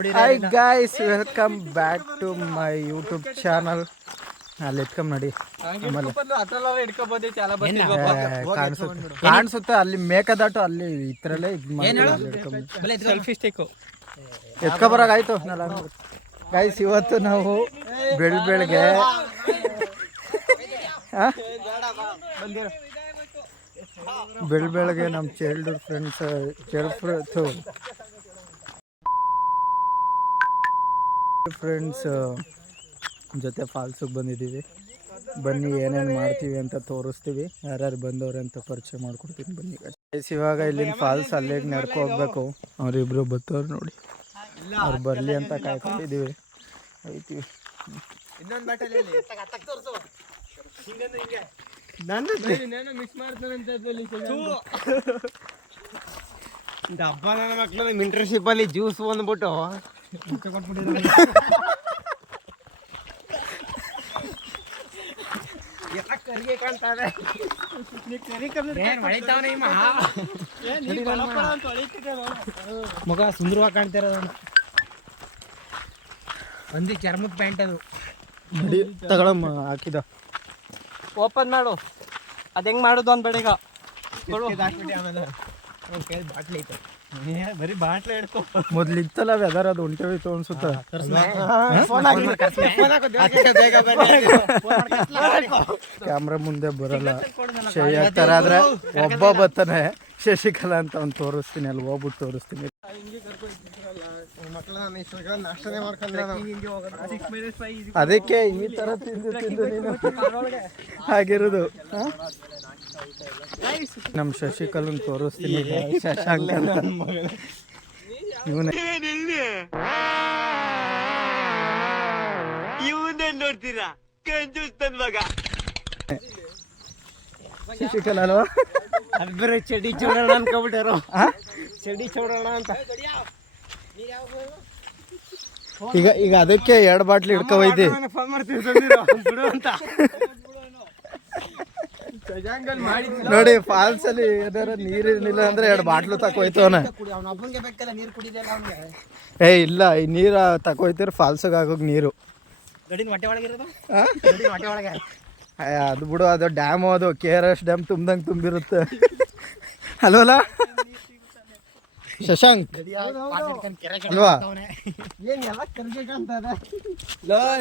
Hi guys, welcome back to my YouTube channel. ಅಲ್ಲಿ ಎತ್ಕೊಂಡ್ ನೋಡಿ ಕಾಣಿಸುತ್ತೆ ಅಲ್ಲಿ ಮೇಕದಾಟು ಅಲ್ಲಿ ಇತರಲ್ಲೇ ಎತ್ಕೊಬರಾಗ ಆಯ್ತು. ಗೈಸ್ ಇವತ್ತು ನಾವು ಬೆಳಗ್ಗೆ ಬೆಳಗ್ಗೆ ನಮ್ಮ ಚೈಲ್ಡ್ಹುಡ್ ಫ್ರೆಂಡ್ಸ್ ಜೊತೆ ಫಾಲ್ಸಿಗೆ ಬಂದಿದ್ದೀವಿ. ಬನ್ನಿ ಏನೇನು ಮಾಡ್ತೀವಿ ಅಂತ ತೋರಿಸ್ತೀವಿ, ಯಾರ್ಯಾರು ಬಂದವ್ರೆ ಅಂತ ಪರಿಚಯ ಮಾಡ್ಕೊಡ್ತೀನಿ ಬನ್ನಿ. ಇವಾಗ ಇಲ್ಲಿನ ಫಾಲ್ಸ್ ಅಲ್ಲಿಗೆ ನಡ್ಕೊ ಹೋಗ್ಬೇಕು. ಅವರಿಬ್ರು ಬತ್ತವ್ರು ನೋಡಿ, ಅವ್ರು ಬರಲಿ ಅಂತ ಕಾಯ್ಕೊಂಡಿದ್ದೀವಿ. ಹೋಯ್ತೀವಿ. ಹಬ್ಬ ನನ್ನ ಮಕ್ಳು ಇಂಟರ್ನ್ಶಿಪ್ ಅಲ್ಲಿ ಜ್ಯೂಸ್ ಬಂದ್ಬಿಟ್ಟು ಕರಿಗೆ ಕಾಣ್ತಾರೆ. ಮಗ ಸುಂದರವಾಗಿ ಕಾಣ್ತಾರ. ಒಂದಿ ಚರ್ಮದ ಪ್ಯಾಂಟ್ ಅದು ತಗೊಳಮ್ಮ ಹಾಕಿದ ಓಪನ್ ಮಾಡು. ಅದ ಹೆಂಗ್ ಮಾಡುದು ಅಂದ್ ಬೇಡ. ಈಗ ಬಾಟ್ಲಿ ಐತೆ, ಬರೀ ಬಾಟ್ಲೆ ಹಿಡ್ಕೊ. ಮೊದ್ಲು ಇತ್ತಲ್ಲ ವೆದರ್ ಅದು ಹೊಂಟೋಯ್ತು ಅನ್ಸುತ್ತ. ಕ್ಯಾಮ್ರಾ ಮುಂದೆ ಬರಲ್ಲ, ಶೈ ಆಗ್ತಾರ. ಆದ್ರೆ ಒಬ್ಬ ಬರ್ತಾನೆ ಶಶಿಕಲಾ ಅಂತ ಅವ್ನು ತೋರಿಸ್ತೀನಿ, ಅಲ್ಲಿ ಹೋಗ್ಬಿಟ್ಟು ತೋರಿಸ್ತೀನಿ. ಅದಕ್ಕೆ ಈ ತರ ತಿಂದು ನೀನು ಆಗಿರೋದು. ನಮ್ಮ ಶಶಿಕಲನ್ ತೋರಿಸ್ತೀನಿ, ಶಶಾಂಕ್ ಅಂತ. ಇವನೇ ನೋಡ್ತೀರಾ ಕಂಜೂಸ್ತನ್ ಮಗ. ಶಶಿಕಲಾ ಅಲ್ವಾ? ಅದು ಬೇರೆ ಚಡಿ ಚೋಡೋಣ ಅನ್ಕೊಬಿಟ್ಟಾರು. ಚಡಿ ಚೋಡೋಣ ಅಂತ. ಈಗ ಅದಕ್ಕೆ 2 ಬಾಟ್ಲಿ ಹಿಡ್ಕೊಬೈತಿ. ಫೋನ್ ಮಾಡ್ತೀನಿ ಬಿಡು ಅಂತ. ನೋಡಿ ಫಾಲ್ಸ್ ಅಲ್ಲಿ ಏನಾರ ನೀರಿಲ್ಲ ಅಂದ್ರೆ 2 ಬಾಟ್ಲು ತಕೋಯ್ತು ಅವನ. ಇಲ್ಲ, ಈ ನೀರ ತಕೋಯ್ತಿರ ಫಾಲ್ಸ್ಗೆ ಆಗೋಗ್ ನೀರು. ಅದು ಬಿಡು, ಅದು ಡ್ಯಾಮ್, ಅದು KRS ಡ್ಯಾಮ್ ತುಂಬ್ದಂಗೆ ತುಂಬಿರುತ್ತೆ ಅಲ್ವಲ್ಲ ಶಶಾಂಕ್ ಅಲ್ವಾ?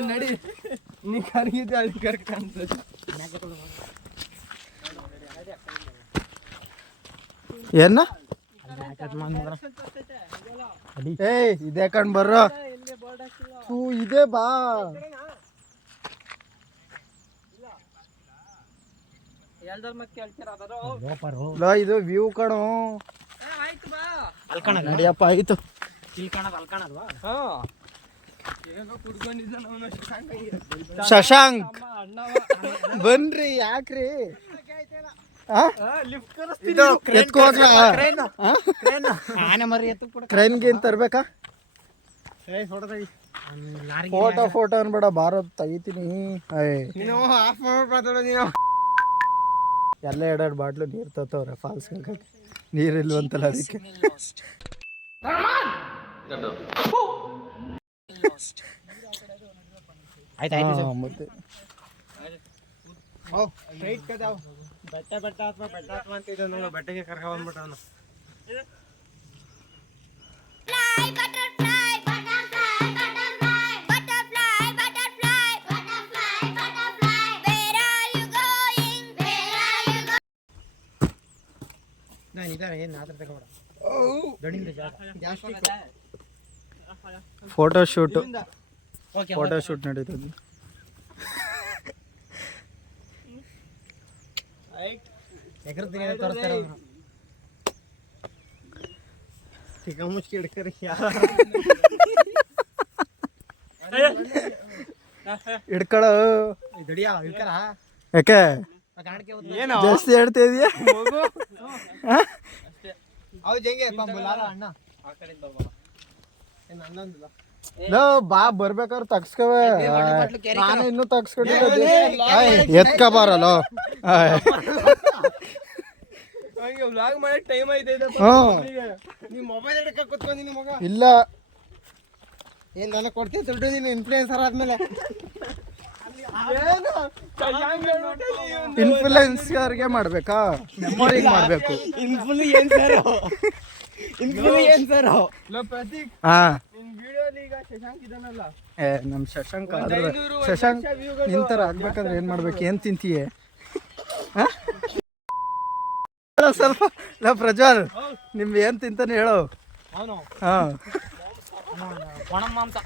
ನಡಿ ನೀ ಕರ್ಗಿದ್ದೆ ಅಲ್ಲಿ ಕರ್ಕಂತ. ಏನ ಇದೇ ಕಣ್ ಬರ್ರೋ. ಇದೇ ಬಾ. ಇದು ವ್ಯೂ ಕಣು. ನಡಿಯಪ್ಪ ಆಯ್ತು. ಶಶಾಂಕ್ ಬನ್ರಿ, ಯಾಕ್ರಿ ಕ್ರೈನ್ಗೇನ್ ತರ್ಬೇಕಾ? ಫೋಟೋ ಅನ್ಬೇಡ, ಬಾರೋ ತೆಗಿತೀನಿ. ಎಲ್ಲ 2 ಬಾಟ್ಲು ನೀರು ತತ್ತವ್ರೆ ಫಾಲ್ಸ್ ನೀರಿಲ್ವಂತಲ್ಲ ಅದಕ್ಕೆ. ಮತ್ತೆ ಬಟ್ಟೆಗೆ ಕರ್ಕ ಬಂದ್ಬಿಟ್ಟ. ಫೋಟೋ ಶೂಟ್ ನಡೀತದೆ. ಹಿಡ್ಕೊಳ ಯಾಕೆ ಜಾಸ್ತಿ ಹೇಳ್ತಾ ಇದೀಯಾ? ಬಾ ಬರ್ಬೇಕಾದ್ರೆ ತಗ್ಸ್ಕವೆ. ನಾನು ಇನ್ನೂ ತಗ್ಸ್ಕೊಂಡಿದ್ದೆ. ಎತ್ಕ ಬಾರಲ್ಲ. ಟೈಮ್ ಐತೆ. ಇಲ್ಲ ಏನ್ ನನಗೆ ಕೊಡ್ತೀನಿ ದುಡ್ಡು ನೀನು ಇನ್ಫ್ಲೂಯೆನ್ಸರ್ ಆದ್ಮೇಲೆ ಇನ್ಫ್ಲುಯೆನ್ಸರ್ಗೆ ಮಾಡ್ಬೇಕಾ ಮೆಮೊರಿಗೆ ಮಾಡಬೇಕು ಇನ್ಫ್ಲೂಯೆನ್ಸರ್ ಪ್ರತೀಕ್ ಹಾ ನಿನ್ ವಿಡಿಯೋಲಿ ಈಗ ಶಶಾಂಕ್ ಇದಾನಲ್ಲ ನಮ್ಮ ಶಶಾಂಕ್ ಆದ್ರೆ ಶಶಾಂಕ್ ನಿಂತರ ಆಗ್ಬೇಕಾದ್ರೆ ಏನು ಮಾಡ್ಬೇಕು ಏನು ತಿಂತೀಯೇ ಸ್ವಲ್ಪ ಇಲ್ಲ ಪ್ರಜ್ವಲ್ ನಿಮ್ಗೆ ಏನು ತಿಂತಾನೆ ಹೇಳು ಅವನು ಹಾಂ ಒಣಮ್ಮ ಅಂತ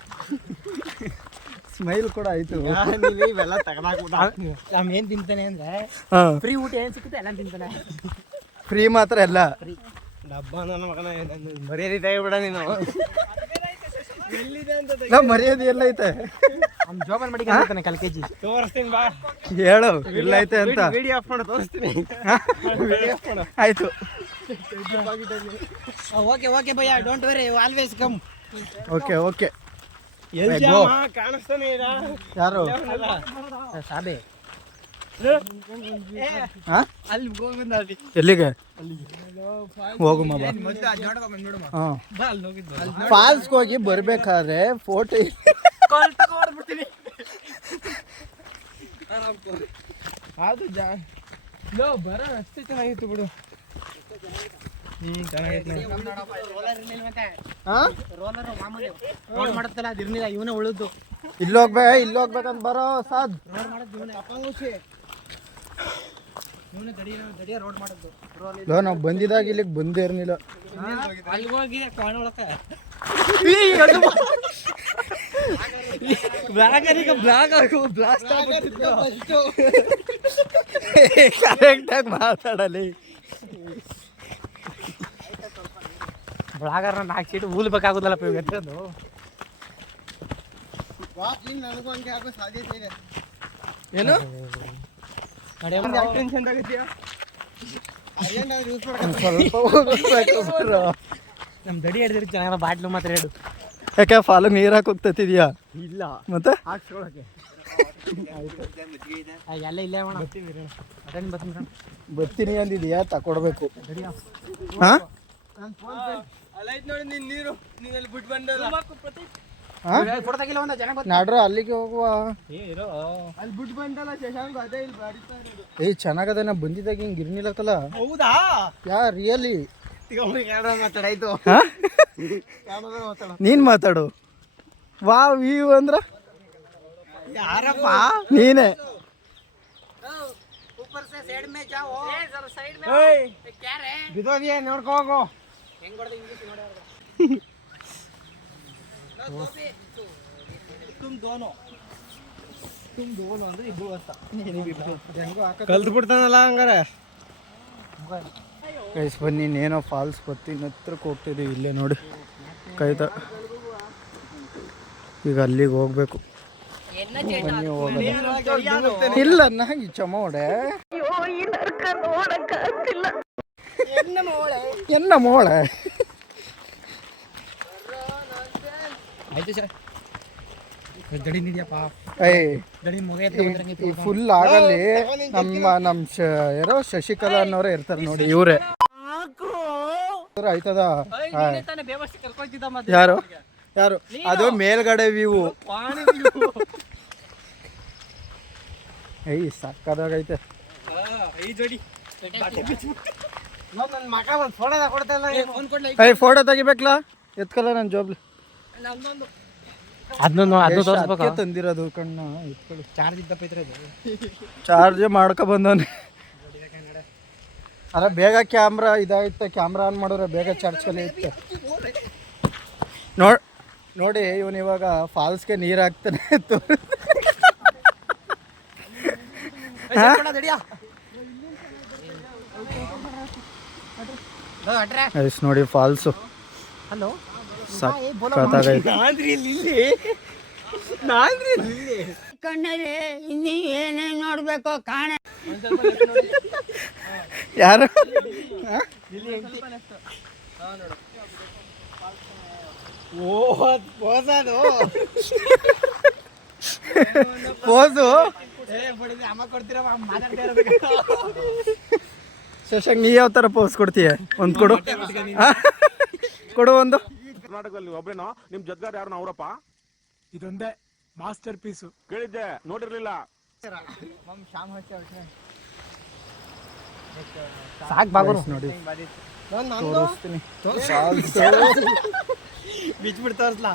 ಸ್ಮೈಲ್ ಕೂಡ ಆಯ್ತು ಇವೆಲ್ಲ ತಗೊಂಡ್ ಏನ್ ತಿಂತಾನೆ ಅಂದ್ರೆ ಹಾಂ ಫ್ರೀ ಊಟ ಏನ್ ಸಿಗುತ್ತೆ ಎಲ್ಲ ತಿಂತಾನೆ ಫ್ರೀ ಮಾತ್ರ ಎಲ್ಲ ಡಬ್ಬ ನನ್ನ ಮಗನ ಮರ್ಯಾದೆ ಬಿಡ ನೀನು ಎಲ್ಲಿದೆ ಅಂತ ನಾವು ಮರ್ಯಾದೆ ಎಲ್ಲ ಐತೆ ಅವ್ನು ಜೋಬಲ್ ಮಡಿತಾನೆ ಕಾಲ್ ಕೆಜಿ ತೋರಿಸ್ತೀನಿ ಬಾ ಹೇಳು ಇಲ್ಲ ಐತೆ ಅಂತ ವಿಡಿಯೋ ಆಫ್ ಮಾಡು ತೋರಿಸ್ತೀನಿ ಆಯ್ತು okay okay bhaiya don't very always come okay okay ಕಾಣಿಸ್ತಾನೆ ಯಾರು ಸಾಬೆ ಹಾಂ ಅಲ್ಲಿ ಹೋಗಿ ಎಲ್ಲಿಗೆ ಹೋಗುಮ್ಮ ಬಾ ಹಾಂ ಫಾಲ್ಸ್ಗೆ ಹೋಗಿ ಬರ್ಬೇಕಾದ್ರೆ ಫೋಟೋ ಅದು ಬರೋ ಅಷ್ಟೇ ಚೆನ್ನಾಗಿತ್ತು ಬಿಡು ಚೆನ್ನಾಗಿತ್ತು ಹಾಂ ರೋಡ್ ಮಾಡುತ್ತಲ್ಲ ಅದು ಇರ್ಲಿಲ್ಲ ಇವನೇ ಉಳಿದು ಇಲ್ಲಿ ಹೋಗ್ಬೇಕಂತ ಬರೋ ಸಾದ್ ಇವನೇ ದಡಿಯ ರೋಡ್ ಮಾಡಿದ್ದು ಲೋ ನಾವು ಬಂದಿದಾಗ ಇಲ್ಲಿಗೆ ಬಂದೇ ಇರ್ಲಿಲ್ಲ ಅಲ್ಲಿ ಹೋಗಿ ಕಾಣೊಳಕ್ಕೆ ಕರೆಕ್ಟಾಗಿ ಮಾತಾಡಲಿ ಬ್ಲಾಗರ್ ನಾಲ್ಕು ಸೀಟ್ ಊಲ್ಬೇಕಾಗುದಲ್ಲ ಎತ್ತದು ಏನು ಸ್ವಲ್ಪ ಹೋಗ್ಬೇಕು ಬರೋ. ನಮ್ ದಡಿ ಹಿಡಿದ್ರೆ ಚೆನ್ನಾಗ ಬಾಟ್ಲು ಮಾತ್ರ ಹೇಳು ಯಾಕೆ ಫಾಲು ನೀರು ಹಾಕೋಗ್ತಿದ್ಯಾ ಇಲ್ಲ ಮತ್ತೆ ಹಾಕ್ಸ್ಕೊಳಕ್ಕೆ ಎಲ್ಲ ಇಲ್ಲೇ ಅಣ್ಣ ಬರ್ತೀನಿ ಬರ್ತೀನಿ ಅಂದಿದ್ಯಾ ತಕೊಡ್ಬೇಕು ಹಾಂ ನೋಡಿ ನಿನ್ ನೀರು ನೀನಲ್ಲಿ ಬಿಟ್ಟು ಬಂದಲ್ಲ ಫೋಟೋ ತೆಗಿಲ್ಲ ಒಂದ ಜನ ನಾಡ್ರ ಅಲ್ಲಿಗೆ ಹೋಗುವ ಅಲ್ಲಿ ಬಿಟ್ಟು ಬಂದಲ್ಲ ಶಶಾಂಕ್ ಅದೇ ಇಲ್ಲಿ ಬಾಡಿಸ್ತಾ ಇರೋದು ಏಯ್ ಚೆನ್ನಾಗದ ನಾ ಬಂದಿದ್ದಾಗ ಹಿಂಗೆ ಇರ್ನಿಲ್ಲತ್ತಲ್ಲ ಹೌದಾ ಯಾ ರಿಯಲಿ ಮಾತಾಡಾಯ್ತು ನೀನು ಮಾತಾಡು ವಾ ವ್ಯೂ ಅಂದ್ರ ಯಾರಪ್ಪ ನೀನೇ ಬಿದೋದಿಯೇ ನೋಡ್ಕೋ ಹೋಗು ಅಂದ್ರೆ ಇಬ್ರು ಕಲ್ತು ಬಿಡ್ತಾನಲ್ಲ ಹಂಗಾರೆ ಗೈಸ್ ಬನ್ನಿ ಇನ್ನೇನೋ ಫಾಲ್ಸ್ ಬತ್ತೀನಿ ಹತ್ರಕ್ಕೆ ಹೋಗ್ತಿದ್ದೀವಿ ಇಲ್ಲೇ ನೋಡಿ ಕಾಯ್ತಾ ಈಗ ಅಲ್ಲಿಗೆ ಹೋಗ್ಬೇಕು ಬನ್ನಿ ಹೋಗೋಣ ಇಲ್ಲ ನಂಗೆ ಚಮೋಡೆ ಎನ್ನ ಮೋಳೆ ಆಯ್ತು ಸರ್ ದಡಿ ನಿದ್ಯಪ್ಪ ಏಯ್ ದಡಿ ಈ ಫುಲ್ ಆಗಲ್ಲಿ ನಮ್ಮ ಯಾರೋ ಶಶಿಕಲಾ ಅನ್ನೋರೇ ಇರ್ತಾರೆ ನೋಡಿ ಇವರೇ ಆಯ್ತದ ಯಾರು ಯಾರು ಅದು ಮೇಲ್ಗಡೆ ವ್ಯೂ ಏಯ್ ಸಕ್ಕದಾಗೈತೆ ಏಯ್ ಫೋಟೋ ತೆಗಿಬೇಕಲ್ಲ ಎತ್ಕಲ್ಲ ನನ್ನ ಜೋಬ್ಲಿ ಅದನ್ನ ತಂದಿರೋದು ಕಣ್ಣ ಎತ್ಕೊಳ್ಳಿ ಚಾರ್ಜ್ ಇದ್ದಪ್ಪ ಇದ್ರೆ ಚಾರ್ಜ್ ಮಾಡ್ಕೊ ಬಂದವನಿ ಅಲ್ಲ ಬೇಗ ಕ್ಯಾಮ್ರಾ ಇದಾಯ್ತು ಕ್ಯಾಮ್ರಾ ಆನ್ ಮಾಡಿದ್ರೆ ಬೇಗ ಚಾರ್ಜ್ ಕಲಿಯುತ್ತೆ ನೋಡಿ ಇವನು ಇವಾಗ ಫಾಲ್ಸ್ಗೆ ನೀರು ಹಾಕ್ತಾನೆ ನೋಡಿ ಫಾಲ್ಸು ಹಲೋ ಕಣ್ಣಲ್ಲಿ ಇನ್ನೀ ಏನೇ ನೋಡ್ಬೇಕು ಕಾಣ ಯಾರು ಪೋಸು ಶಶಾಂಕ್ ನೀ ಯಾವ ಥರ ಪೋಸ್ ಕೊಡ್ತೀಯ ಒಂದು ಕೊಡು ಕೊಡು ಒಂದು ಕರ್ನಾಟಕದಲ್ಲಿ ಒಬ್ಬರೇನೋ ನಿಮ್ಮ ಜೊತೆಗಾರ ಯಾರು ಅವರಪ್ಪ ಇದೊಂದೇ ಮಾಸ್ಟರ್ ಪೀಸು. ಕೇಳಿದ್ದೆ ನೋಡಿರ್ಲಿಲ್ಲ. ಸಾಕು ಬಾಗುರು ನೋಡಿ ತೋರಿಸ್ತೀನಿ. ಬಿಚ್ಬಿಟ್ಟು ತೋರಿಸ್ಲಾ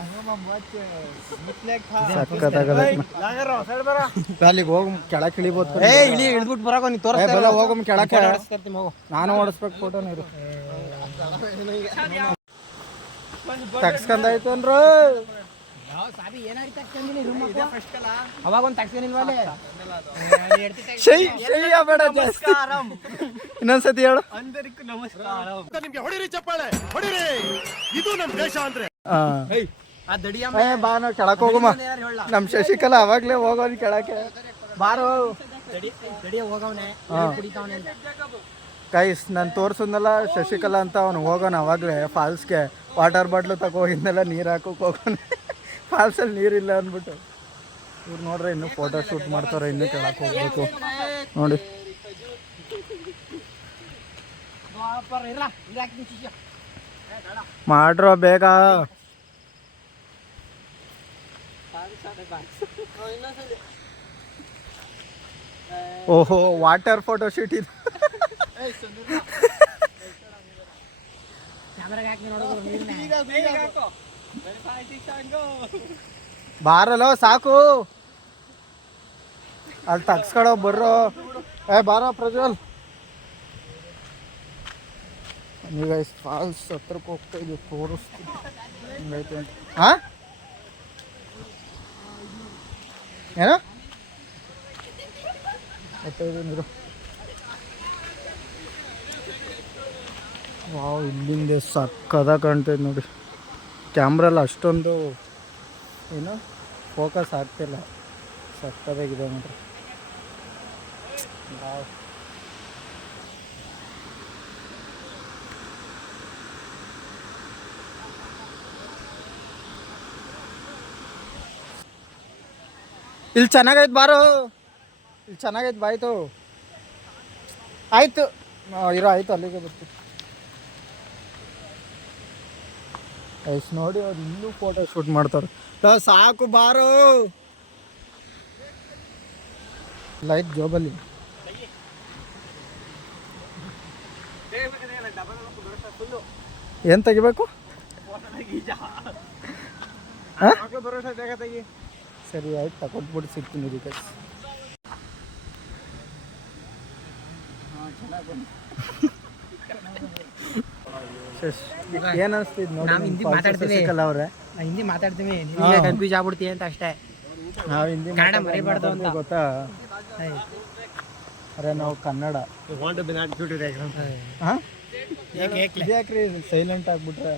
ಅಲ್ಲಿಗೆ ಹೋಗಿ ಕೆಳಕ್ಕೆ ಇಳಿಬೋದು. ಇಳಿ ಇಳಿದ್ಬಿಟ್ಟು ಬರೋಕೆ ನೀನು ತೋರಿಸ್ ಹೋಗಮ್ ಕೆಳಕ್ಕೆ. ನಾನು ಓಡಿಸ್ಬೇಕು ಫೋಟೋ ನೀರು ತಗ್ಸ್ಕೊಂಡಾಯ್ತು ಅಂದ್ರು. ಅವಾಗ ಒಂದು ತಗ್ಸ್ಕೊಂಡಿಲ್ವಲ್ಲ ಇನ್ನೊಂದ್ಸತಿ ಹೇಳು. అందరికీ నమస్కారం. ನಿಮ್ಗೆ ಹೊಡಿರಿ ಚಪ್ಪಾಳೆ ಹೊಡಿರಿ, ಇದು ನಮ್ ದೇಶ ಅಂದ್ರೆ. ಆ ದಡಿಯ ಬಾ ನಾವು ಕೆಳಕ್ಕೆ ಹೋಗಮ್ಮ. ನಮ್ ಶಶಿಕಲಾ ಅವಾಗ್ಲೇ ಹೋಗೋದು ಕೆಳಕ್ಕೆ. ಬಾರೋ ದಡಿಯ ಹೋಗವನೆ ಕುಡಿತಾವನೆ. ಗೈಸ್ ನಾನು ತೋರ್ಸದ್ನಲ್ಲ ಶಶಿಕಲಾ ಅಂತ, ಅವ್ನು ಹೋಗೋಣ ಅವಾಗಲೇ ಫಾಲ್ಸ್ಗೆ. ವಾಟರ್ ಬಾಟ್ಲು ತಗೋಗಿದ್ನೆಲ್ಲ ನೀರು ಹಾಕೋಕೆ ಹೋಗೋಣ. ಫಾಲ್ಸಲ್ಲಿ ನೀರಿಲ್ಲ ಅಂದ್ಬಿಟ್ಟು ಇವ್ರು ನೋಡ್ರೆ ಇನ್ನೂ ಫೋಟೋ ಶೂಟ್ ಮಾಡ್ತಾರೆ. ಇನ್ನೂ ಕೆಳಕ್ಕೆ ಹೋಗ್ಬೇಕು ನೋಡಿ. ಮಾಡ್ರೋ ಬೇಗ. ಓಹೋ ವಾಟರ್ ಫೋಟೋ ಶೂಟ್ ಇದು. ಬಾರಲ್ಲೋ ಸಾಕು, ಅಲ್ಲಿ ತಗ್ಸ್ಕೊಳೋ ಬರ್ರೋ. ಬಾರೋ ಪ್ರಜ್ವಲ್. ಈಗ ಫಾಲ್ಸ್ ಹತ್ರಕ್ಕೆ ಹೋಗ್ತಾ ಇದೀವಿ, ತೋರಿಸ್ತೀನಿ ಹಿಂಗೈತೆ ಅಂತ. ಹಾಂ ಏನು ನೀರು. ವಾವ್, ಇಲ್ಲಿಂದ ಸಕ್ಕದಾಗ ಕಾಣ್ತೈತೆ ನೋಡಿ. ಕ್ಯಾಮ್ರಲ್ಲಿ ಅಷ್ಟೊಂದು ಏನು ಫೋಕಸ್ ಆಗ್ತಿಲ್ಲ. ಸಕ್ಕದಾಗಿದೆ ಮಾತ್ರ. ವಾವ್, ಇಲ್ಲಿ ಚೆನ್ನಾಗೈತೆ ಬಾರೋ. ಇಲ್ಲಿ ಚೆನ್ನಾಗೈತೆ ಬಾಯ್ತು. ಆಯಿತು ಇರೋ ಆಯಿತು, ಅಲ್ಲಿಗೆ ಬರ್ತೀವಿ. ಐಸ್ ನೋಡಿ ಅವ್ರು ಇನ್ನೂ ಫೋಟೋ ಶೂಟ್ ಮಾಡ್ತಾರೆ. ಸಾಕು ಬಾರೋ. ಲೈಟ್ ಜೋಬಲ್ಲಿ ಏನು ತೆಗಿಬೇಕು? ಸರಿ ಆಯ್ತು, ತಗೊಂಡ್ಬಿಟ್ಟು ಸಿಗ್ತೀನಿ ಇದಕ್ಕೆ. ಏನ್ ಅನಿಸ್ತಿದ್ ನೋಡಿ ಶಶಿಕಲಾ ಅವ್ರೆ? ಹಿಂದಿ ಮಾತಾಡ್ತೀವಿ, ಕನ್ಫ್ಯೂಸ್ ಆಗ್ಬಿಡ್ತೀವಿ ಅಂತ ಅಷ್ಟೇ. ನಾವು ಹಿಂದಿ ಕನ್ನಡ ಮರಿಬಾರ್ದು ಅಂತ ಗೊತ್ತಾ? ಅರೆ ನಾವು ಕನ್ನಡ. ಯಾಕ್ರಿ ಸೈಲೆಂಟ್ ಆಗ್ಬಿಟ್ರೆ?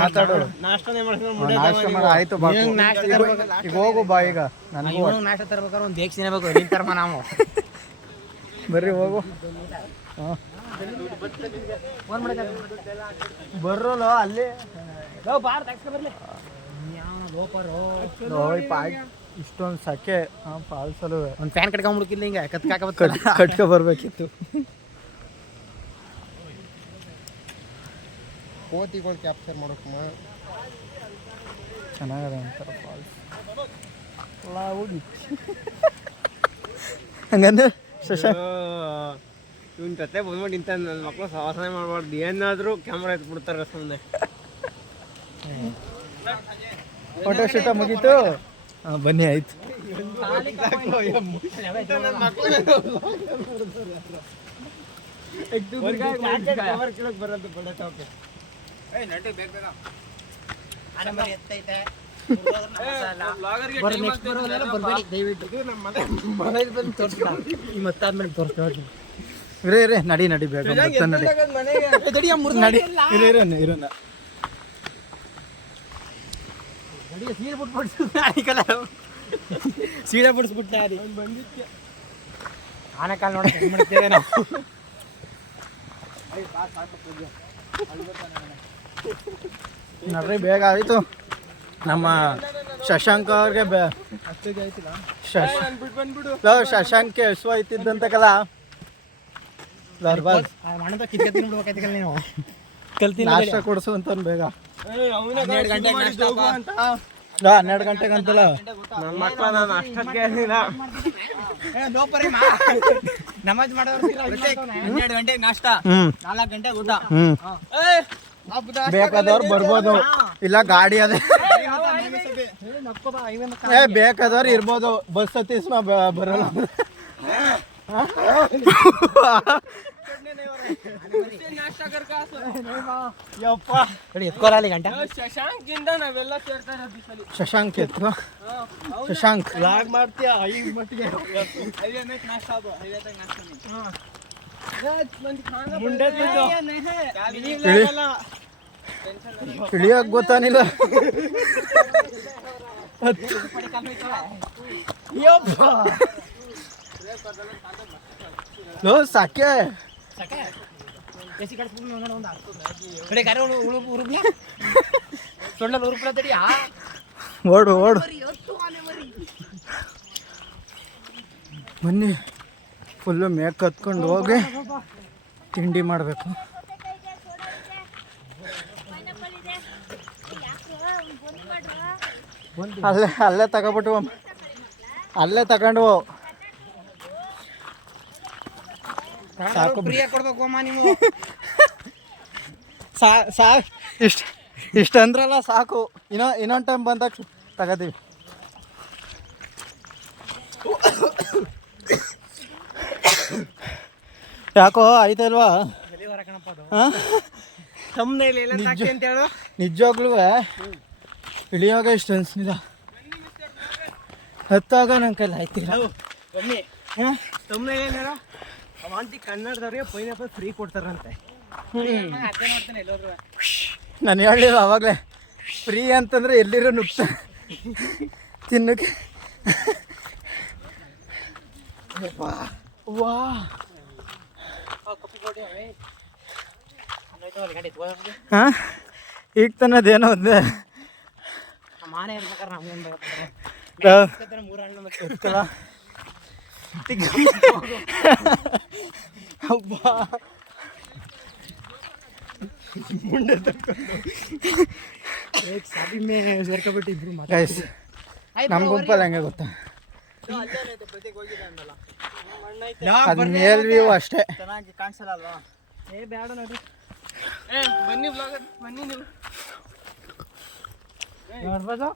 ಮಾತಾಡು. ನಾಷ್ಟ ಮಾಡು. ಆಯ್ತು ಬಾ, ಈಗ ಹೋಗು ಬಾ. ಈಗ ನನಗೂ ನಾಷ್ಟ ತರ್ಬೇಕಾದ್ರೆ ಒಂದು ಬೇಗ ತಿನ್ನಬೇಕು. ನಿನ್ ತರ್ಮ ನಾವು ಬರ್ರಿ ಹೋಗು. ಬರ್ರೋಲ್ಲ ಅಲ್ಲಿ ಇಷ್ಟೊಂದು ಸಕೆ ಫಾಲ್ಸಲು. ಒಂದು ಫ್ಯಾನ್ ಕಟ್ಕೊಂಡ್ಬಿಡ್ಕಿಲ್ಲ, ಹಿಂಗೆ ಕಟ್ಕೊ ಬರ್ಬೇಕಿತ್ತು. ಕೋತಿಗಳು ಕ್ಯಾಪ್ಚರ್ ಮಾಡೋಕೆ ಚೆನ್ನಾಗದ ಒಂಥರ ಫಾಲ್ಸ್. ಹೋಗಿ ಹಂಗಂದ್ರೆ ಶಶಾಂಕ್ ಇವನ್ ಜೊತೆ ಬಂದ್ಬಿಟ್ಟು ಇಂಥ ನನ್ನ ಮಕ್ಕಳು ಸವಾಸನೆ ಮಾಡಬಾರ್ದು. ಏನಾದರೂ ಕ್ಯಾಮ್ರಾ ಎತ್ಬಿಡ್ತಾರೆ ಸುಮ್ಮನೆ. ಫೋಟೋ ಶೂಟ ಮುಗೀತು. ಬನ್ನಿ ಆಯ್ತು. ಮತ್ತಾದ್ಮೇಲೆ ತೋರಿಸ್ತಾ ಇರೇ ನಡಿ ನಡಿ ಬೇಗ ನಡಿ ನಡಿ ಇರೋಣ. ಸೀಡೆ ಬಿಡಿಸ್ಬಿಟ್ಟ ಆನೆಕಾಲ್ ನೋಡ್ತೇವೆ ನಾವು. ನೋಡ್ರಿ ಬೇಗ ಆಯಿತು. ನಮ್ಮ ಶಶಾಂಕ್ ಅವ್ರಿಗೆ ಶಶಾಂಕ್ಗೆ ಹಸು ಆಯ್ತಿದ್ದಂತಕಲ್ಲ. ನಾಷ್ಟ ಕೊಡಿಸು ಅಂತ ಬೇಗ. 12 ಗಂಟೆಗೆ ಅಂತಲ್ಲ. ನನ್ನ ಮಕ್ಕಳ ನಾನು ಅಷ್ಟಕ್ಕೆ ಏನಿಲ್ಲ. ನಮಾಜ್ ಮಾಡೋರು 12 ಗಂಟೆಗೆ ನಾಷ್ಟ, 4 ಗಂಟೆಗೆ ಊಟ. ಬೇಕಾದವ್ರು ಬರ್ಬೋದು, ಇಲ್ಲ ಗಾಡಿ ಅದೇ ಬೇಕಾದವ್ರು ಇರ್ಬೋದು. ಬಸ್ ಹತ್ತಿಸ್ ಬರಲ್ಲ. ಶಶಾಂಕ್ ಎತ್ಕೋ, ಶಶಾಂಕ್ ಲಾಗ್ ಮಾಡ್ತೀಯ ಈಗ ಮಟ್ಟಿಗೆ. ಇಳಿಯಕ್ ಗೊತ್ತಾನಿಲ್ಲ. ಸಾಕೆ ಓಡು ಓಡು ಬನ್ನಿ. ಫುಲ್ಲು ಮೇಕ್ ಹತ್ಕೊಂಡು ಹೋಗಿ ತಿಂಡಿ ಮಾಡಬೇಕು. ಅಲ್ಲೇ ತಗೊಬಿಟ್ಟು ಅಲ್ಲೇ ತಗೊಂಡು ಸಾಕು. ಇಷ್ಟ ಅಂದ್ರಲ್ಲ ಸಾಕು. ಇನ್ನೊಂದು ಟೈಮ್ ಬಂದಾಗ ತಗೋತೀವಿ. ಯಾಕೋ ಆಯ್ತಲ್ವಾ? ನಿಜವಾಗ್ಲೂ ಇಳಿಯೋಗ ಇಷ್ಟ ಅನ್ಸ್ನಿಲ್ಲ, ಹತ್ತಾಗ ನನ್ನ ಕೈಲಿ ಆಯ್ತಿಲ್ಲ. ಕನ್ನಡದವ್ರಿಗೆ ಪೈನಾಪಲ್ ಫ್ರೀ ಕೊಡ್ತಾರಂತೆ. ನಾನು ಹೇಳಿಲ್ಲ ಅವಾಗಲೇ, ಫ್ರೀ ಅಂತಂದ್ರೆ ಎಲ್ಲಿರೋ ನುಗ್ತ ತಿನ್ನಕ್ಕೆ. ವಾ ಹಾಂ, ಈಗ ತನ್ನದೇನೋ ಒಂದೇ ನಮ್ಮ ಗುಂಪಲ್ಲಿ ಹೆಂಗೆ ಗೊತ್ತಾ, ಅದು ಮೇಲ್ ವ್ಯೂ ಅಷ್ಟೇ. ಚೆನ್ನಾಗಿ ಕಾಣಿಸಲ್ಲ ಅಲ್ವಾ? ಬೇಡ ನೋಡ್ರಿ, ಬನ್ನಿ ಬನ್ನಿ ನೀವು ನೋಡ್ಬೋದು.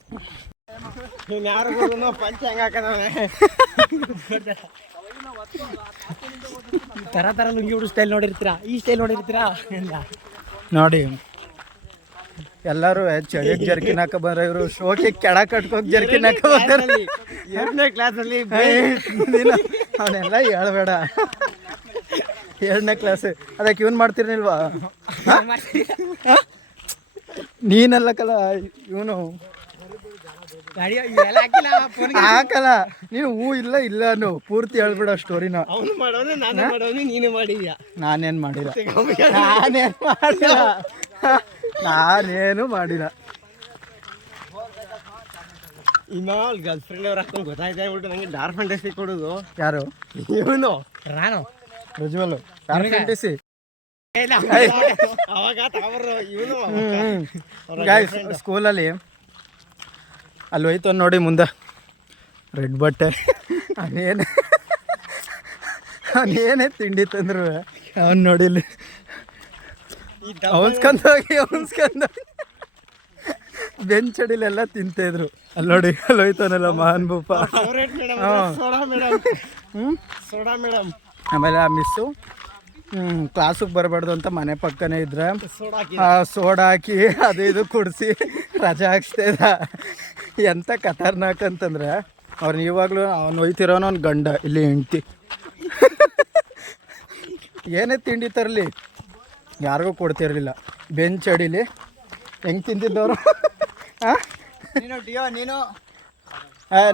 ಯಾರಿಗೂ ಪಂಚ ಹೆಂಗೆ ಹಾಕೋಣ ತರ ಲುಂಗಿ ಹುಡು ಸ್ಟೈಲ್ ನೋಡಿರ್ತೀರಾ, ಈ ಸ್ಟೈಲ್ ನೋಡಿರ್ತೀರಾ ನೋಡಿ. ಎಲ್ಲರೂ ಚಳಿಗೆ ಜರ್ಕಿನ್ ಹಾಕ ಬಂದ್ರೆ ಇವರು ಶೋಕಿ ಕೆಳ ಕಟ್ಕೋಕ್ ಜರ್ಕಿನ್ ಹಾಕ ಬಂದಾರ. 2ನೇ ಕ್ಲಾಸಲ್ಲಿ ಅವನ್ನೆಲ್ಲ ಹೇಳ್ಬೇಡ. 2ನೇ ಕ್ಲಾಸ್ ಅದಕ್ಕೆ ಇವನ್ ಮಾಡ್ತಿರ್ನಿಲ್ವಾ? ನೀನಲ್ಲಕಲ್ಲ ಇವನು ಹಾಕಲ್ಲ. ನೀನು ಹೂ ಇಲ್ಲ ಇಲ್ಲ ಅನ್ನು ಪೂರ್ತಿ ಹೇಳ್ಬಿಡ ಸ್ಟೋರಿನ. ಅವನು ಮಾಡೋನು ನಾನು ಮಾಡೋನು ನೀನು ಮಾಡಿದ್ಯಾ? ನಾನೇನು ಮಾಡಿಲ್ಲ, ನಾನೇನು ಮಾಡಿಲ್ಲ, ನಾನೇನು ಮಾಡಿಲ್ಲ. ಇನ್ನ ಗರ್ಲ್ ಫ್ರೆಂಡ್ ಅವ್ರು ಹಾಕೊಂಡು ಗೊತ್ತಾಯ್ತಾ ಹೇಳ್ಬಿಟ್ಟು ನನಗೆ ಡಾರ್ಕ್ ಫ್ಯಾಂಟಸಿ ಕೊಡೋದು. ಯಾರು? ಇವನು ನಾನು ಪ್ರಜ್ವಲ್ ಡಾರ್ಕ್ ಫ್ಯಾಂಟಸಿ. ಅವಾಗ ಅವರು ಇವನು ಸ್ಕೂಲಲ್ಲಿ ಅಲ್ಲಿ ಹೋಯ್ತು ನೋಡಿ ಮುಂದೆ ರೆಡ್ ಬಟ್ಟೆ. ಅವನೇನೇ ತಿಂಡಿ ತಂದ್ರು ಅವನ್ ನೋಡಿಲಿ ಅವನ್ಸ್ಕೊಂಡೋಗಿ ಬೆಂಚ್ ಅಡಿಲೆಲ್ಲ ತಿಂತಿದ್ರು. ಅಲ್ಲಿ ನೋಡಿ ಅಲ್ಲಿ ಹೋಯ್ತಾನಲ್ಲ ಮಹಾನ್ ಭೂಪ. ಆಮೇಲೆ ಆ ಮಿಸ್ಸು ಕ್ಲಾಸಿಗೆ ಬರಬಾರ್ದು ಅಂತ ಮನೆ ಪಕ್ಕನೇ ಇದ್ರೆ ಸೋಡಾ ಹಾಕಿ ಅದು ಇದು ಕುಡಿಸಿ ರಜೆ ಹಾಕ್ಸ್ತಾ ಇದ್ದ. ಎಂಥ ಖತರ್ನಾಕ್ ಅಂತಂದ್ರೆ ಅವ್ನು ಇವಾಗಲೂ ಅವ್ನು ಒಯ್ತಿರೋನು ಅವ್ನ ಗಂಡ, ಇಲ್ಲಿ ಹೆಂಡ್ತಿ. ಏನೇ ತಿಂಡಿ ತರಲಿ ಯಾರಿಗೂ ಕೊಡ್ತಿರ್ಲಿಲ್ಲ. ಬೆಂಚ್ ಅಡಿಲಿ ಹೆಂಗೆ ತಿಂತಿದ್ದವರು. ನೀನು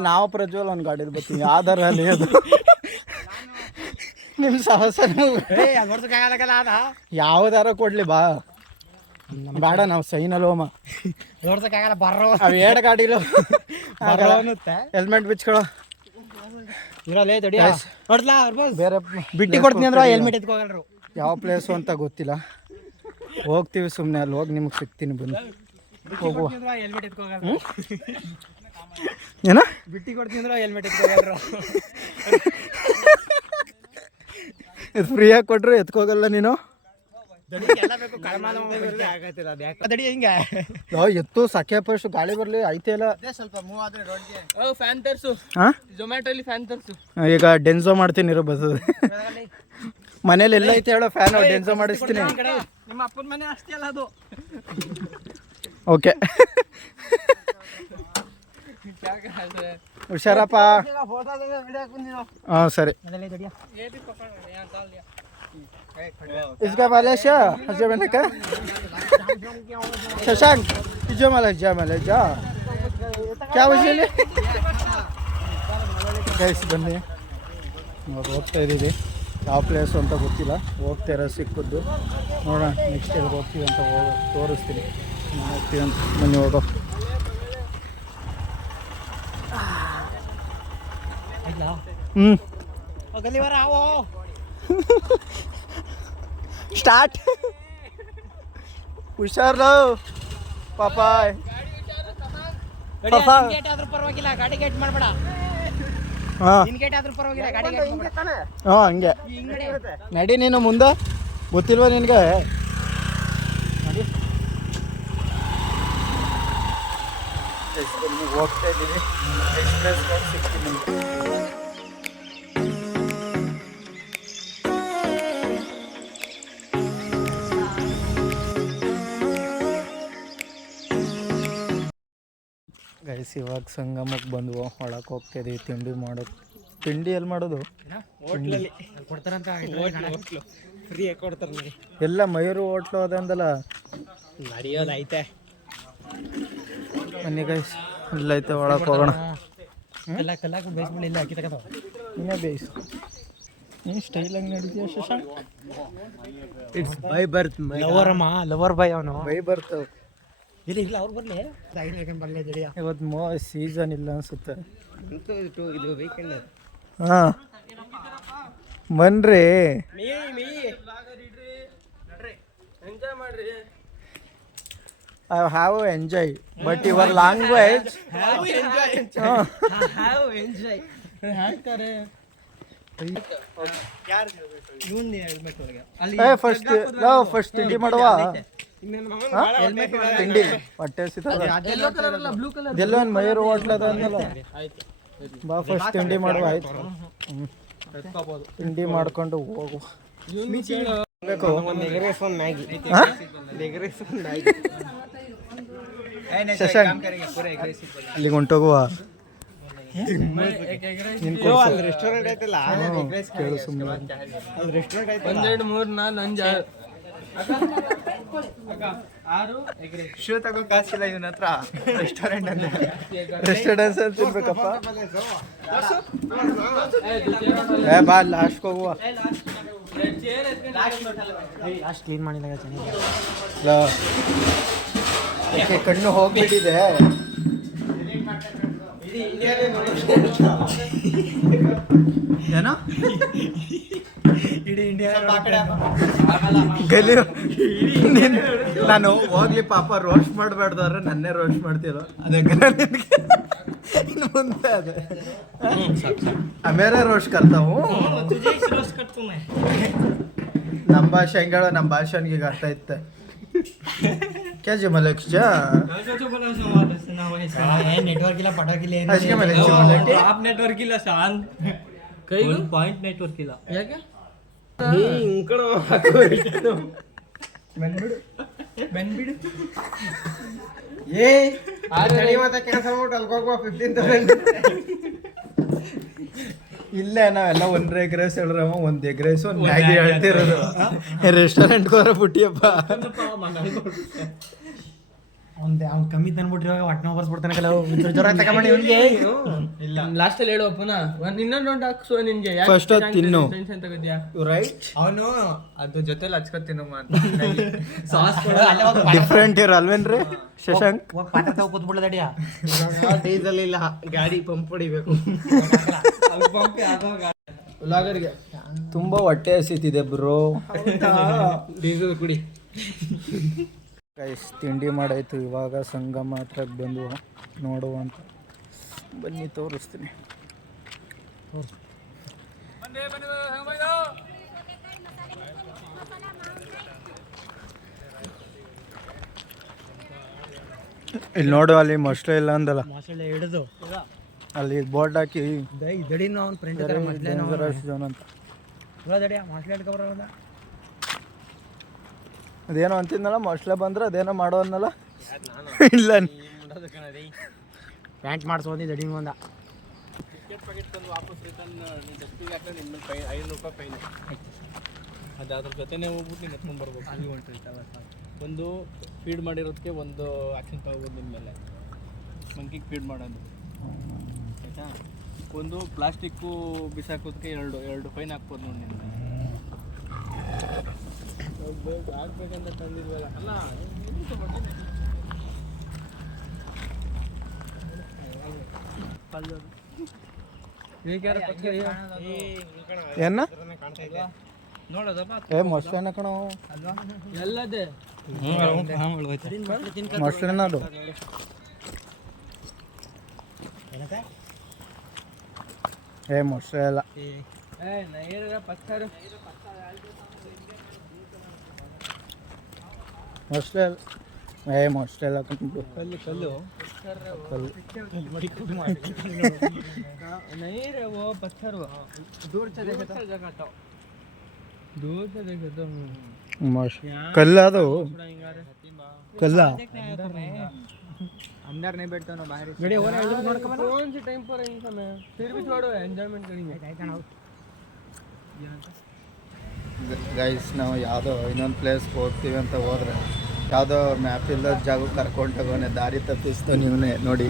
ನಾವು ಪ್ರಜ್ವಲ್ ಒಂದು ಗಾಡಿಲಿ ಬರ್ತೀವಿ ಆಧಾರ ಅಲ್ಲಿ. ಅದು ನಿಮ್ಮ ಸಾಹಸ ಯಾವ್ದಾರ ಕೊಡ್ಲಿ ಬಾ, ಬೇಡ ನಾವು ಸೈನಲ್ಲೋಮ ನೋಡ್ಸಕ್ಕಾಗಲ್ಲ ಬರ್ರೋ. ಅವು 2 ಗಾಡಿಲು ಹೆಲ್ಮೆಟ್ ಬಿಚ್ಕೊಳ್ಳೋ. ಬೇರೆ ಬಿಟ್ಟು ಕೊಡ್ತೀನಿ ಅಂದ್ರೆ ಹೆಲ್ಮೆಟ್ ಎತ್ಕೋಗಲ್ರು. ಯಾವ ಪ್ಲೇಸು ಅಂತ ಗೊತ್ತಿಲ್ಲ, ಹೋಗ್ತೀವಿ ಸುಮ್ಮನೆ. ಅಲ್ಲಿ ಹೋಗಿ ನಿಮಗೆ ಸಿಗ್ತೀನಿ ಬನ್ನಿ. ಹೋಗುವ. ಹೆಲ್ಮೆಟ್ ಎತ್ಕೋಗಲ್ಲ. ಏನ ಬಿಟ್ಟಿ ಕೊಡ್ತಿದ್ರು ಹೆಲ್ಮೆಟ್ ಎತ್ಕೋಗಲ್ರು. ಫ್ರೀಯಾಗಿ ಕೊಟ್ರು ಎತ್ಕೋಗಲ್ಲ ನೀನು. ಎಲ್ಲ ಬೇಕು ಆಗತ್ತಿಲ್ಲ ದಡಿ ಹಿಂಗೆ ಎತ್ತು ಸಖೆ ಪಷ್ಟು ಗಾಳಿ ಬರಲಿ ಐತೆ ಇಲ್ಲ. ಸ್ವಲ್ಪ ಮೂವ್ ಆದ್ರೆ ರೋಡ್ಗೆ. ಫ್ಯಾನ್ ತರ್ಸು. ಹಾಂ ಝೊಮ್ಯಾಟೋಲಿ ಫ್ಯಾನ್ ತರ್ಸು. ಈಗ ಡೆನ್ಸೋ ಮಾಡ್ತೀನಿ ಇರೋ ಬರ್ತದೆ. ಮನೇಲಿ ಎಲ್ಲ ಐತೆ ಹೇಳೋ ಫ್ಯಾನ್ ಡೆನ್ಸೋ ಮಾಡಿಸ್ತೀನಿ. ನಿಮ್ಮ ಅಪ್ಪನ ಮನೆ ಅಷ್ಟೇ ಅಲ್ಲ ಅದು. ಓಕೆ ಹುಷಾರಪ್ಪ. ಹಾಂ ಸರಿ. इसका मलेशिया हजे मैंने का शशांक जो मलेशिया मलेशिया क्या वजह ಗೈಸ್ ಬನ್ನಿ ನಾವು ಹೋಗ್ತಾ ಇದ್ದೀವಿ. ಯಾವ ಪ್ಲೇಸು ಅಂತ ಗೊತ್ತಿಲ್ಲ, ಹೋಗ್ತಾ ಇರೋ ಸಿಕ್ಕಿದ್ದು ನೋಡೋಣ. ನೆಕ್ಸ್ಟ್ ಎಲ್ಲಿ ಹೋಗ್ತೀವಿ ಅಂತ ತೋರಿಸ್ತೀನಿ. ಹೋಗ್ತೀವಿ ಅಂತ ಬನ್ನಿ ಹೋಗೋ. ಸ್ಟಾರ್ಟ್. ಹುಷಾರು ಪಾಪ. ಗೇಟ್ ಆದ್ರೂ ಪರವಾಗಿಲ್ಲ, ಗಾಡಿ ಗೇಟ್ ಮಾಡಬೇಡ. ಹಾಂ ನಿನ್ ಗೇಟ್ ಆದ್ರೂ ಪರವಾಗಿಲ್ಲ, ಗಾಡಿ ಗೇಟ್ ಮಾಡಬೇಡ. ಹಾಂ ಹಂಗೆ ನಡಿ. ನೀನು ಮುಂದೆ ಗೊತ್ತಿಲ್ವಾ ನಿನಗೆ? ಹೋಗ್ತಾ ಇದ್ದೀವಿ. ಎಕ್ಸ್ಪ್ರೆಸ್ ಸಿಗ್ತೀನಿ. ಗೈಸ್ ಇವಾಗ ಸಂಗಮಕ್ಕೆ ಬಂದ್ವು. ಒಳಕ್ಕೆ ಹೋಗ್ತಾಯಿದ್ದೀವಿ. ತಿಂಡಿ ಮಾಡೋದು. ತಿಂಡಿ ಎಲ್ಲಿ ಮಾಡೋದು? ಹೋಟ್ಲಲ್ಲಿ ಕೊಡ್ತಾರಂತ. ಫ್ರೀ ಕೊಡ್ತಾರೆ ನೋಡಿ. ಎಲ್ಲ ಮಯೂರು ಹೋಟ್ಲು ಅದಂದಲ್ಲ, ನಡೆಯೋದೈತೆ. ಬನ್ನಿ ಗೈಸ್, ಇಲ್ಲೈತೆ ಒಳಗೆ ಹೋಗೋಣ. ಎಲ್ಲ ಕಲ್ಲಾಕ ಬೇಯಿಸ್ಬಿಡಿ, ಇಲ್ಲ ಅಕ್ಕಿ ತಗೋತಾವ. ಇನ್ನೇ ಬೇಯಿಸು. ನೀನು ಸ್ಟೈಲಾಗಿ ನಡೀತೀಯ Shashank. It's by birth lover ಅಮ್ಮ, ಲವರ್ ಬಾಯ್ ಅವನು. ಬೈ ಬರ್ತವೆ. ಇಲ್ಲ ಇಲ್ಲ ಅವ್ರು ಬರಲಿ, ಸೈಡ್ ಹೇಳ್ಕೊಂಡು ಬರಲಿ. ಜಡಿಯ ಇವತ್ತು ಸೀಸನ್ ಇಲ್ಲ ಅನ್ಸುತ್ತೆ. ಇದು ವೀಕೆಂಡ್. ಹಾಂ ಬನ್ರಿ. ಎಂಜಾಯ್ ಮಾಡ್ರಿ. I have enjoy, but your language. Enjoy ಹೇಳ್ತಾರೆ. ಫಸ್ಟ್ ತಿಂಡಿ ಮಾಡುವ. ತಿಂಡಿ ಹೊಟ್ಟೆ ಇದೆಲ್ಲ ಒಂದು ಮಯೂರು ಹೋಟ್ಲ್ ಅದ ಅಂದಲ್ಲ. ಬಾ ಫಸ್ಟ್ ತಿಂಡಿ ಮಾಡುವ. ಆಯ್ತು, ತಿಂಡಿ ಮಾಡ್ಕೊಂಡು ಹೋಗುವ. ಶಶಾಂಕ್ ಅಲ್ಲಿಗೆ ಹೊಂಟೋಗುವ. ರೆಸ್ಟೋರೆಂಟ್ ಐತಲ್ಲ, ಕೇಳು ಸುಮ್ಮನೆ. ರೆಸ್ಟೋರೆಂಟ್ ಐತೆ. 1 2 3 4 5 6 ಶೂ ತಗೋ ಕಾಸಿಲ್ಲ ಇವನ ಹತ್ರ. ರೆಸ್ಟೋರೆಂಟ್ ಅಂತ ರೆಸ್ಟೋರೆಂಟ್ಸ್ ಅಲ್ಲಿ ತಿನ್ಬೇಕಪ್ಪ. ಬಾ ಲಾಸ್ಟ್ ಹೋಗುವ. ಅಷ್ಟು ಕ್ಲೀನ್ ಮಾಡಿಲ್ಲ ಚೆನ್ನಾಗಿ. ಕಣ್ಣು ಹೋಗ್ಬಿಟ್ಟಿದೆ. ಏನೋ ಇಡೀ ಇಂಡಿಯಾ ಗಲಿ. ನಾನು ಹೋಗ್ಲಿ ಪಾಪ ರೋಸ್ಟ್ ಮಾಡಬಾರ್ದು ಅಂದ್ರೆ ನನ್ನೇ ರೋಸ್ಟ್ ಮಾಡ್ತಿರೋ. ಅದಕ್ಕೆ ಮುಂದೆ ಅದೇ ಮೇರೆ ರೋಸ್ಟ್ ಕರ್ತಾವು. ನಮ್ಮ ಭಾಷೆ ಹೆಂಗ, ನಮ್ಮ ಭಾಷೆ ಅವನಿಗೆ ಅರ್ಥ ಇತ್ತೆ. ಮಲಕ್ಷ ನೆಟ್ವರ್ಕ್ ಇಲ್ಲ, ಪಟಾಕಿಲ್ಲ, ಆಪ್ ನೆಟ್ವರ್ಕ್ ಇಲ್ಲ. ಶಾಂತ್ ಕೈ ಪಾಯಿಂಟ್ ನೆಟ್ವರ್ಕ್ ಇಲ್ಲ. ಯಾಕೆ ಬಂದ್ಬಿಡು. ಕ್ಯಾನ್ಸಲ್ ಮಾಡ್ಬಿಟ್ಟು ಅಲ್ಕೋಗುವ 15,000. ಇಲ್ಲೇ ನಾವೆಲ್ಲ ಒಂದು ಎಗ್ ರೈಸ್ ಹೇಳ್ರಮ್ಮ, ಒಂದು ಎಗ್ ರೈಸ್ ಒಂದು ಮ್ಯಾಗಿ ಹೇಳ್ತಿರೋದು. ರೆಸ್ಟೋರೆಂಟ್ಗೆ ಹೋರ ಬಿಟ್ಟಿಯಪ್ಪ. ಅವ್ನು ಕಮ್ಮಿ ತಂದ್ಬಿಟ್ರಿ, ಇವಾಗ ಹೊಟ್ಟೆ ಬರ್ಸ್ಬಿಡ್ತಾನೆ. ಕೆಲವು ಜ್ವರ ತಗೊಂಡು ಇವನಿಗೆ ಇಲ್ಲ. ಲಾಸ್ಟ್ ಅಲ್ಲಿ ಹೇಳು ಅಪ್ಪನ ಇನ್ನೊಂದು ಒಂದು ಹಾಕ್ಸು ನಿನ್ಗೆ. ಫಸ್ಟ್ ಅದು ತಿನ್ನು. ರೈಟ್, ಅವನು ಅದ್ರ ಜೊತೆಲಿ ಹಚ್ಕೊತೀನಿ ಸಾಸ್ ಡಿಫ್ರೆಂಟ್ ಇರೋ ಅಲ್ವೇನ್ರಿ ಶಶಾಂಕ್? ಪಾತ್ರ ತಗೋ ಕೂತ್ಬಿಡ್ಲ ದಡಿಯ. ಡೀಸೆಲ್ ಇಲ್ಲ, ಗಾಡಿ ಪಂಪ್ ಹೊಡಿಬೇಕು. ತುಂಬಾ ಹೊಟ್ಟೆ ಹಸಿತಿದೆ ಬ್ರೋ. ಡೀಸೆಲ್ ಕುಡಿ. ಗೈಸ್ ತಿಂಡಿ ಮಾಡಾಯ್ತು, ಇವಾಗ ಸಂಗಮ ಹತ್ರಕ್ಕೆ ಬಂದು ನೋಡುವ ಅಂತ. ಬನ್ನಿ ತೋರಿಸ್ತೀನಿ. ಇಲ್ಲಿ ನೋಡು, ಅಲ್ಲಿ ಮೊಸಳೆ ಇಲ್ಲ ಅಂದಲ್ಲ, ಮೊಸಳೆ ಹಿಡಿದು ಅಲ್ಲಿ ಬೋರ್ಡ್ ಹಾಕಿ ದಡಿನ ಅವ್ನ ಫ್ರೆಂಡ್ ಡೇಂಜರಸ್ ಝೋನ್ ಅಂತ. ದಡಿಯ ಮೊಸಳೆ ಹಿಡ್ಕೊ ಬರೋದ. ಅದೇನೋ ಅಂತಿದ್ನಲ್ಲ, ಮೊಸಳೆ ಬಂದ್ರೆ ಅದೇನೋ ಮಾಡೋ ಅನ್ನಲ್ಲ. ಇಲ್ಲ ಪ್ಯಾಂಟ್ ಮಾಡಿಸೋದಿ ದಡಿನ ಒಂದ. ಟಿಕೆಟ್ ಪ್ಯಾಕೆಟ್ ತಂದು ವಾಪಸ್ ರಿಟರ್ನ್ ನೀನು ಡಸ್ಟಿಗೆ ಹಾಕಿದ್ರೆ ನಿಮ್ಮ ಮೇಲೆ ₹500 ಫೈನ್. ಅದು ಅದ್ರ ಜೊತೆನೇ ಹೋಗ್ಬಿಟ್ಟು ನೀನು ಎತ್ಕೊಂಡು ಬರ್ಬೇಕು. ಅಲ್ಲಿ ಹೊಂಟಿರ್ತಲ್ಲ ಒಂದು ಫೀಡ್ ಮಾಡಿರೋದಕ್ಕೆ ಒಂದು ಆ್ಯಕ್ಷನ್ ತಗೋಬೋದು ನಿಮ್ಮ ಮೇಲೆ, ಮಂಕಿಗೆ ಫೀಡ್ ಮಾಡೋದು ಆಯಿತಾ. ಒಂದು ಪ್ಲಾಸ್ಟಿಕ್ಕು ಬಿಸಾಕೋದಕ್ಕೆ ಎರಡು ಫೈನ್ ಹಾಕ್ಬೋದು ನೋಡಿ ನಿಮಗೆ. ಹಾಕ್ಬೇಕಂತ ತಂದಿದ್ವಲ್ಲ ಅಲ್ಲ. ಏನ ನೋಡೋದಪ್ಪ ಏ ಮೊಸಳೆನ ಕಣ, ಎಲ್ಲದೇ ಮೊಸಳೆನ ಅದು. ಏ ಮೊಸಳೆ ಅಲ್ಲ, ಪತ್ಥರ ಮೊಸಳೆ ಅಲ್ಲ. ಏ ಮೊಸಳೆ ಅಲ್ಲ ಕಂಡು ಕಲ್ಲು नहीं रे वो पत्थर वो दूर से देखे तो ಕಲ್ಲ ಅದು, ಕಲ್ಲ अंदर नहीं बैठता ना बाहर कौन सी टाइम पर है फिर भी छोड़ो एंजॉयमेंट करेंगे. ಗೈಸ್ ನಾವು ಯಾವುದೋ ಇನ್ನೊಂದು ಪ್ಲೇಸ್ಗೆ ಹೋಗ್ತೀವಿ ಅಂತ ಹೋದ್ರೆ ಯಾವುದೋ ಮ್ಯಾಪ್ ಇಲ್ಲದ ಜಾಗಕ್ಕೆ ಕರ್ಕೊಂಡು ಹೋಗೋನೆ, ದಾರಿ ತಪ್ಪಿಸ್ತು ನೀವೇ ನೋಡಿ.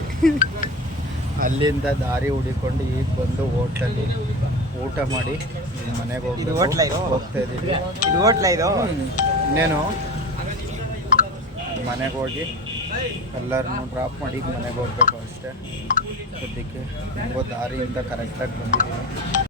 ಅಲ್ಲಿಂದ ದಾರಿ ಹುಡಿಕೊಂಡು ಈಗ ಬಂದು ಹೋಟೆಲ್ಲಿ ಊಟ ಮಾಡಿ ಮನೆಗೆ ಹೋಗ್ತಾ ಇದ್ದೀವಿ. ಇದು ಹೋಟ್ಲ ಇದು ಇನ್ನೇನು ಮನೆಗೆ ಹೋಗಿ ಎಲ್ಲರನ್ನೂ ಡ್ರಾಪ್ ಮಾಡಿ ಮನೆಗೆ ಹೋಗ್ಬೇಕು ಅಷ್ಟೇ. ಸದ್ಯಕ್ಕೆ ಹೆಂಗೋ ದಾರಿಯಿಂದ ಕರೆಕ್ಟಾಗಿ ಬಂದಿದ್ದೀವಿ.